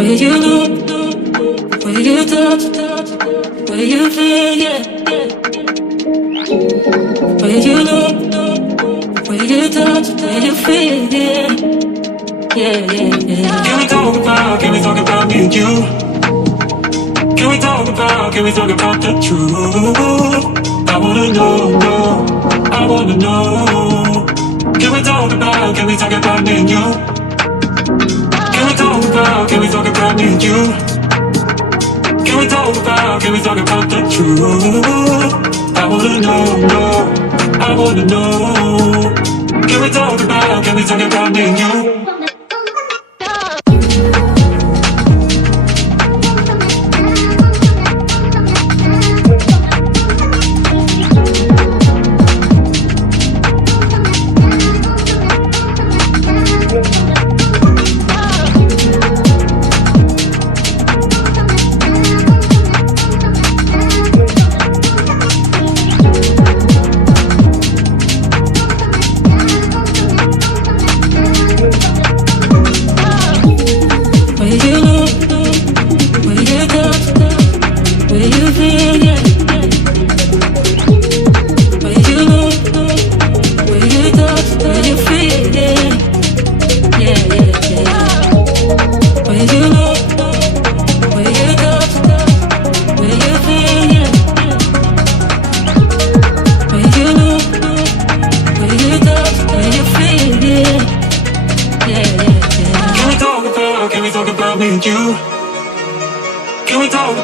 Where you look, where you touch, where you feel, yeah. Where you look, where you touch, where you feel, yeah. Yeah, yeah, yeah. Can we talk about me and you? Can we talk about the truth? I wanna know, I wanna know. Can we talk about me and you? Can we talk about me and you? Can we talk about the truth? I wanna know, I wanna know. Can we talk about me and you? Can we talk about me and you? Can we talk about